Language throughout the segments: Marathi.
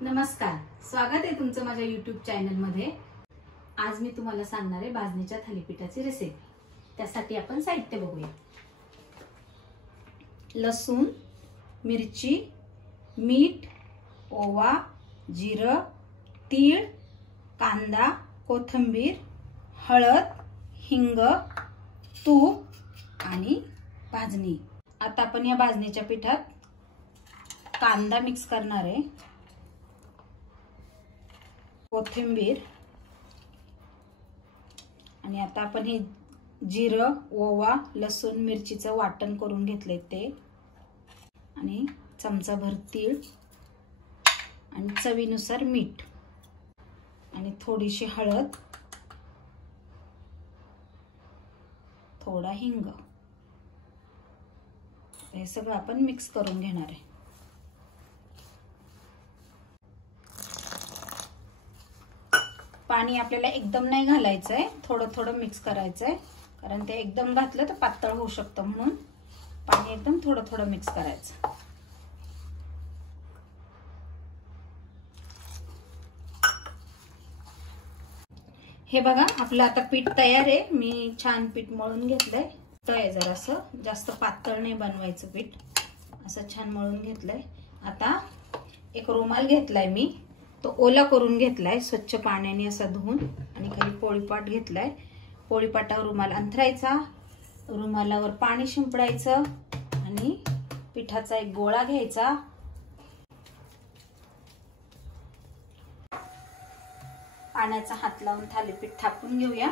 नमस्कार, स्वागत आहे तुमचं माझ्या YouTube चॅनल मध्ये। आज मी तुम्हाला सांगणार आहे भाजणीच्या थालीपीठाची रेसिपी। त्यासाठी आपण साहित्य बघूया। लसूण, मिरची, मीठ, ओवा, जिरं, तीळ, कांदा, कोथिंबीर, हळद, हिंग, तूप आणि भाजणी। आता आपण या भाजणीच्या पिठात कांदा मिक्स करणार आहे, कोथिंबीर, आणि आता आपण हे जिरं, ओवा, लसूण, मिरचीचं वाटण करून घेतले ते, आणि चमचाभर तीळ, आणि चवीनुसार मीठ, आणि थोडीशी हळद, थोडा हिंग। हे सगळं आपण मिक्स करून घेणार आहे। पाणी आपल्याला एकदम नाही घालायचंय, थोडं थोडं मिक्स करायचंय, कारण ते एकदम घातलं तर पातळ होऊ शकतं, म्हणून पाणी एकदम थोडं थोडं मिक्स करायचं। हे बघा, आपलं आता पीठ तयार आहे। मी छान पीठ मळून घेतलंय। तय जरासं जास्त पातळ नाही बनवायचं पीठ, असं छान मळून घेतलंय। आता एक रुमाल घेतलाय मी, तो ओला करून घेतलाय स्वच्छ पाण्याने असा धुवून, आणि खाली पोळीपाट घेतलाय। पोळीपाटावर रुमाल अंथरायचा, रुमालावर पाणी शिंपडायचं, आणि पिठाचा एक गोळा घ्यायचा, पाण्याचा हात लावून थालीपीठ थापून घेऊया।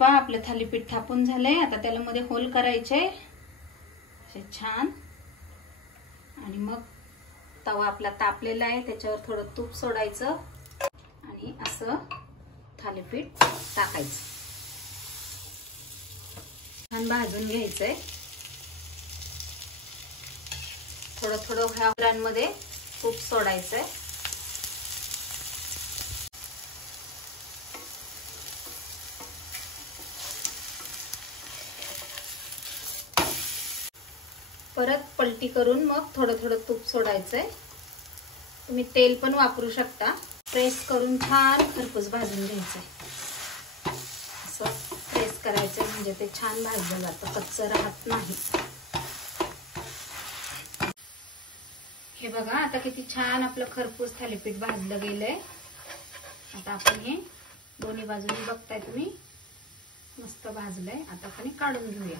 पहा, आपलं थालीपीठ थापून झालंय। आता त्याला मध्ये होल करायचे असे छान, आणि मग तवा आपला तापलेला आहे, त्याच्यावर थोडं तूप सोडायचं, आणि असं थालीपीठ टाकायचं, छान भाजून घ्यायचंय। थोडं थोडं ह्या तूप सोडायचंय, परत पलटी करून मग थोडं थोडं तूप सोडायचंय। तुम्ही तेल पण वापरू शकता। प्रेस करून छान खरपूस भाजून घ्यायचंय, असं प्रेस करायचंय, म्हणजे ते छान भाजलं जातं, कच्चं राहत नाही। हे बघा, आता किती छान आपलं खरपूस थालीपीठ भाजलं गेलंय। आता आपण हे दोन्ही बाजूने बघताय तुम्ही, मस्त भाजलंय। आता आपण काढून घेऊया।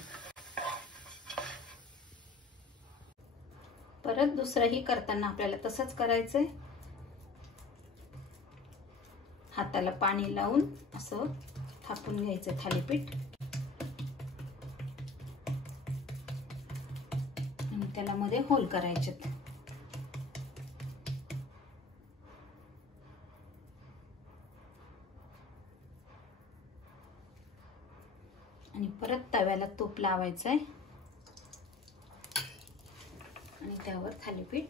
परत दुसरंही करताना आपल्याला तसंच करायचंय। हाताला पाणी लावून असं थापून घ्यायचं थालीपीठ, आणि त्याला मध्ये होल करायचे, आणि परत तव्याला तूप लावायचंय, आणि त्यावर थालीपीठ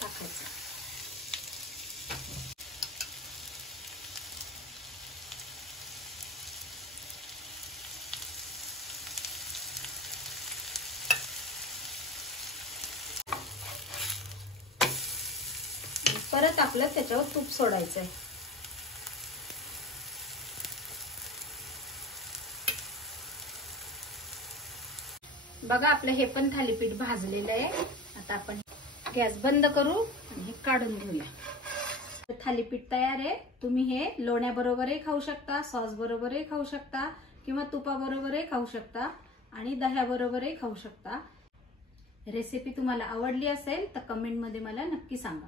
टाकायचं। परत आपलं त्याच्यावर तूप सोडायचंय। बघा, आपलं हे पण थालीपीठ भाजलेलं आहे। आता आपण गॅस बंद करू आणि हे काढून घेऊया। थालीपीठ तयार आहे। तुम्ही हे लोण्याबरोबरही खाऊ शकता, सॉस बरोबरही खाऊ शकता, किंवा तुपाबरोबरही खाऊ शकता, आणि दह्याबरोबरही खाऊ शकता। रेसिपी तुम्हाला आवडली असेल तर कमेंट मध्ये मला नक्की सांगा।